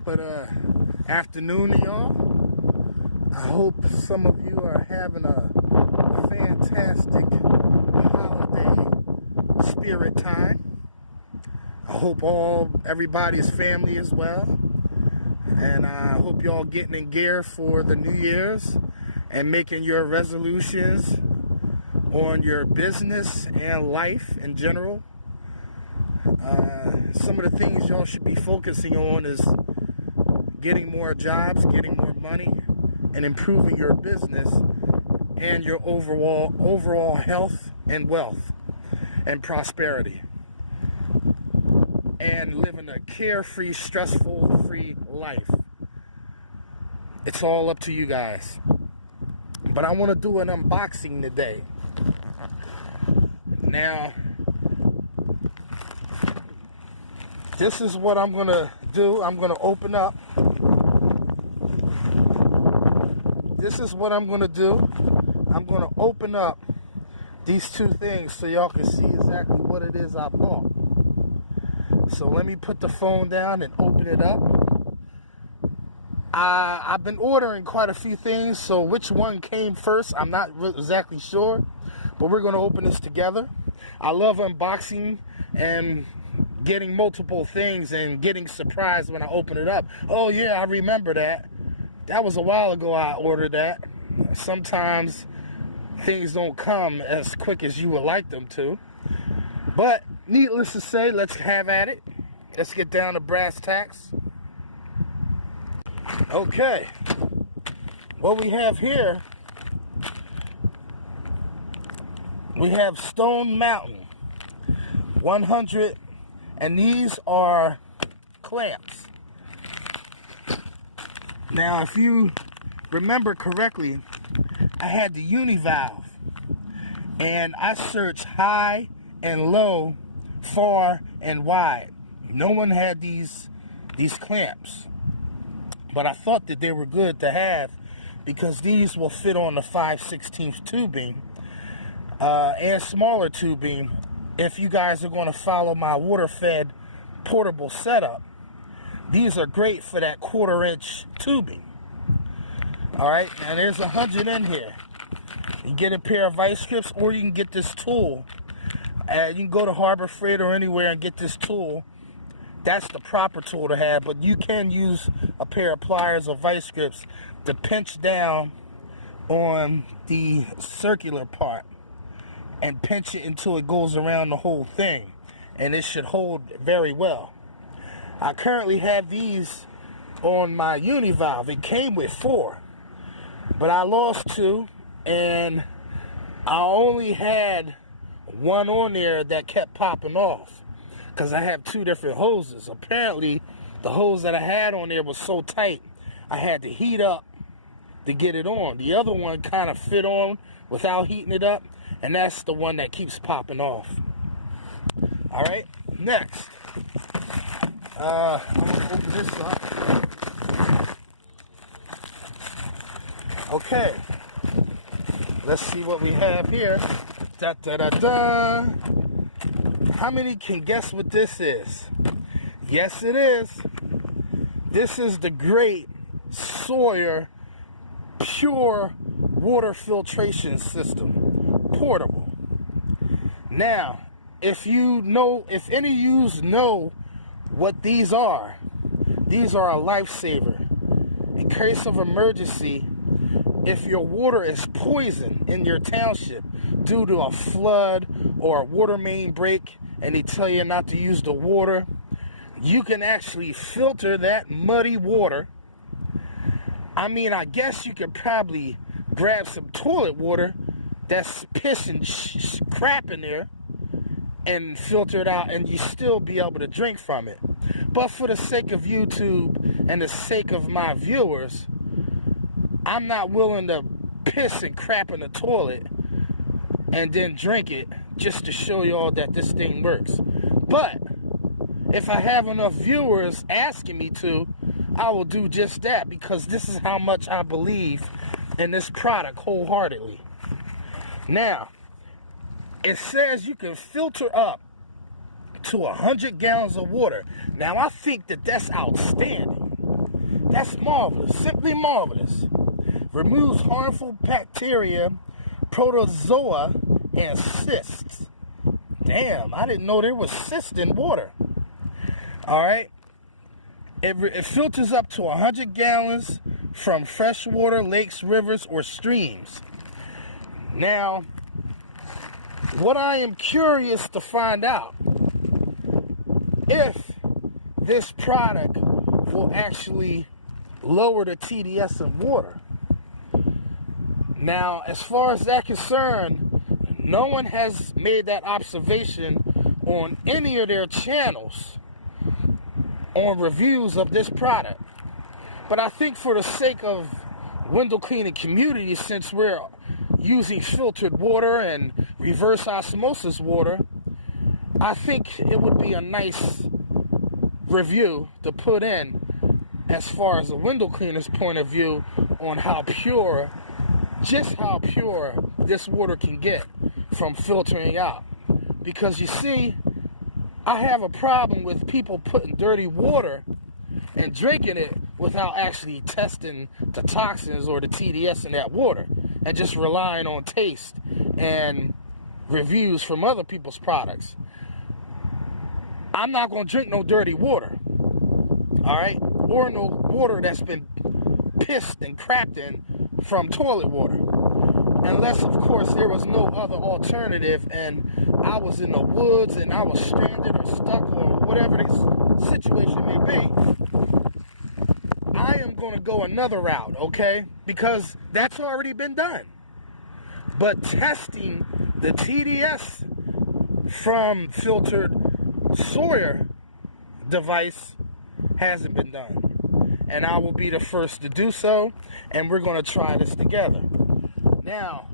top of the afternoon to y'all. I hope some of you are having a fantastic holiday spirit time. I hope everybody's family is well. And I hope y'all getting in gear for the New Year's and making your resolutions on your business and life in general. Some of the things y'all should be focusing on is getting more jobs, getting more money, and improving your business and your overall health and wealth and prosperity. And living a carefree, stressful-free life. It's all up to you guys. But I want to do an unboxing today. Now, this is what I'm going to do. I'm going to open up. This is what I'm going to do. I'm going to open up these two things so y'all can see exactly what it is I bought. So let me put the phone down and open it up. I've been ordering quite a few things, so which one came first, I'm not exactly sure. But we're going to open this together. I love unboxing and getting multiple things and getting surprised when I open it up. Oh yeah, I remember that. That was a while ago I ordered that. Sometimes things don't come as quick as you would like them to. But needless to say, let's have at it. Let's get down to brass tacks. Okay. What we have here, we have Stone Mountain 100, and these are clamps. Now, if you remember correctly, I had the univalve, and I searched high and low, far and wide. No one had these clamps, but I thought that they were good to have because these will fit on the 5/16 tubing and smaller tubing. If you guys are going to follow my water-fed portable setup, these are great for that 1/4-inch tubing. All right, and there's 100 in here. You get a pair of vice grips, or you can get this tool. You can go to Harbor Freight or anywhere and get this tool. That's the proper tool to have, but you can use a pair of pliers or vice grips to pinch down on the circular part and pinch it until it goes around the whole thing, and it should hold very well. I currently have these on my univalve. It came with 4, but I lost 2, and I only had 1 on there that kept popping off because I have 2 different hoses. Apparently, the hose that I had on there was so tight, I had to heat up to get it on. The other one kind of fit on without heating it up, and that's the one that keeps popping off. All right, next. I'm going to open this up. Okay. Let's see what we have here. Da, da, da, da. How many can guess what this is? Yes, it is. This is the great Sawyer pure water filtration system, portable. Now, if any of you know what these are a lifesaver. In case of emergency, if your water is poisoned in your township due to a flood or a water main break and they tell you not to use the water, you can actually filter that muddy water. I mean, I guess you could probably grab some toilet water that's piss and crap in there and filter it out, and you still be able to drink from it. But for the sake of YouTube and the sake of my viewers, I'm not willing to piss and crap in the toilet and then drink it just to show y'all that this thing works. But if I have enough viewers asking me to, I will do just that, because this is how much I believe in this product wholeheartedly. Now, it says you can filter up to 100 gallons of water. Now, I think that that's outstanding. That's marvelous, simply marvelous. Removes harmful bacteria, protozoa, and cysts. Damn, I didn't know there was cysts in water. All right. It filters up to 100 gallons from freshwater lakes, rivers, or streams. Now, what I am curious to find out, if this product will actually lower the TDS in water. Now, as far as that's concerned, no one has made that observation on any of their channels on reviews of this product. But I think for the sake of window cleaning community, since we're using filtered water and reverse osmosis water, I think it would be a nice review to put in as far as a window cleaner's point of view on how pure, just how pure this water can get from filtering out. Because you see, I have a problem with people putting dirty water and drinking it without actually testing the toxins or the TDS in that water and just relying on taste and reviews from other people's products. I'm not going to drink no dirty water, all right? Or no water that's been pissed and crapped in from toilet water. Unless, of course, there was no other alternative and I was in the woods and I was stranded or stuck or whatever the situation may be, I am going to go another route, okay? Because that's already been done. But testing the TDS from filtered Sawyer device hasn't been done. And I will be the first to do so, and we're going to try this together. Now,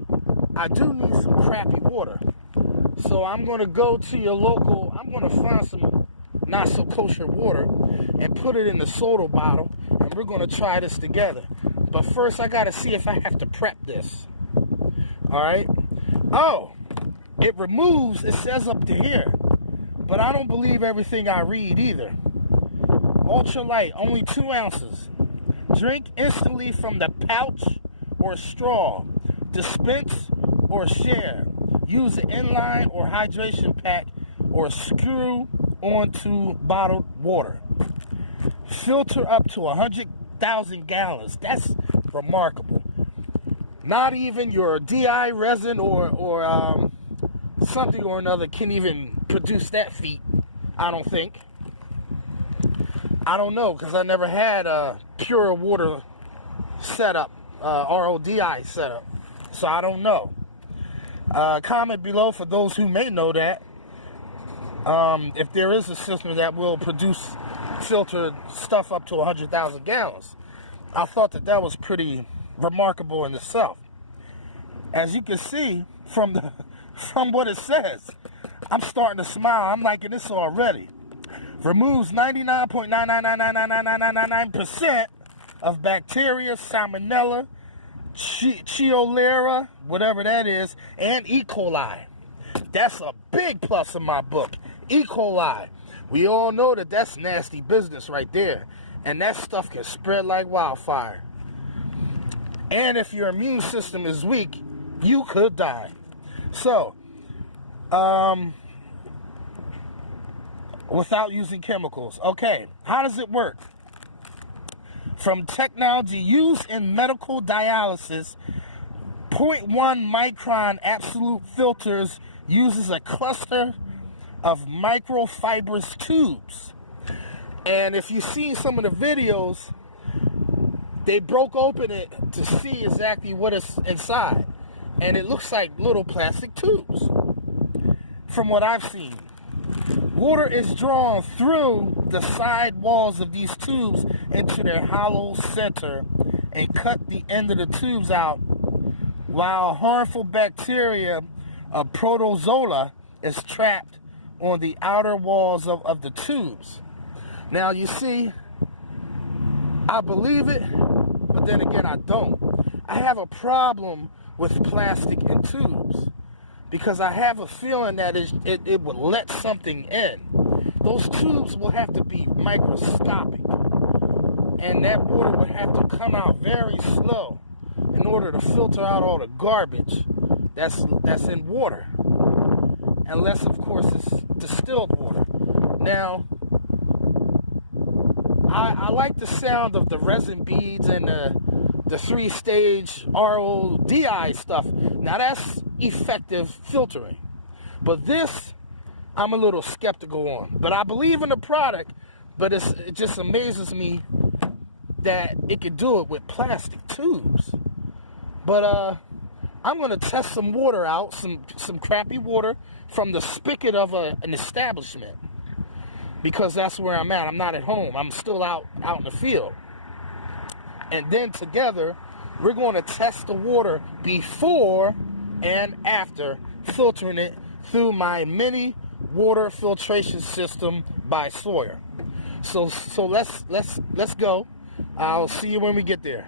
I do need some crappy water. So I'm going to go to your local, I'm going to find some not so kosher water and put it in the soda bottle, and we're going to try this together. But first, I got to see if I have to prep this. All right? Oh, it removes, it says up to here. But I don't believe everything I read either. Ultralight, only 2 ounces. Drink instantly from the pouch or straw. Dispense or share. Use an inline or hydration pack or screw onto bottled water. Filter up to 100,000 gallons. That's remarkable. Not even your DI resin or something or another can even produce that feat, I don't think. I don't know, because I never had a pure water setup, RODI setup, so I don't know. Comment below for those who may know that, if there is a system that will produce filtered stuff up to 100,000 gallons. I thought that was pretty remarkable in itself. As you can see from what it says, I'm starting to smile. I'm liking this already. Removes 99.9999999% of bacteria, salmonella, Chiolera, whatever that is, and E. coli. That's a big plus in my book. E. coli. We all know that that's nasty business right there. And that stuff can spread like wildfire. And if your immune system is weak, you could die. So, without using chemicals. Okay, how does it work? From technology used in medical dialysis, 0.1 micron absolute filters uses a cluster of microfibrous tubes. And if you see some of the videos, they broke open it to see exactly what is inside. And it looks like little plastic tubes, from what I've seen. Water is drawn through the side walls of these tubes into their hollow center and cut the end of the tubes out, while harmful bacteria, protozoa, is trapped on the outer walls of the tubes. Now, you see, I believe it, but then again, I don't. I have a problem with plastic and tubes, because I have a feeling that it would let something in. Those tubes will have to be microscopic. and that water would have to come out very slow in order to filter out all the garbage that's in water, unless of course it's distilled water. Now, I like the sound of the resin beads and the 3-stage RODI stuff. Now that's effective filtering, but this I'm a little skeptical on. But I believe in the product, but it just amazes me that it could do it with plastic tubes. But I'm gonna test some water out, some crappy water from the spigot of an establishment, because that's where I'm at. I'm not at home. I'm still out in the field. And then together, we're going to test the water before and after filtering it through my mini water filtration system by Sawyer. So let's go. I'll see you when we get there.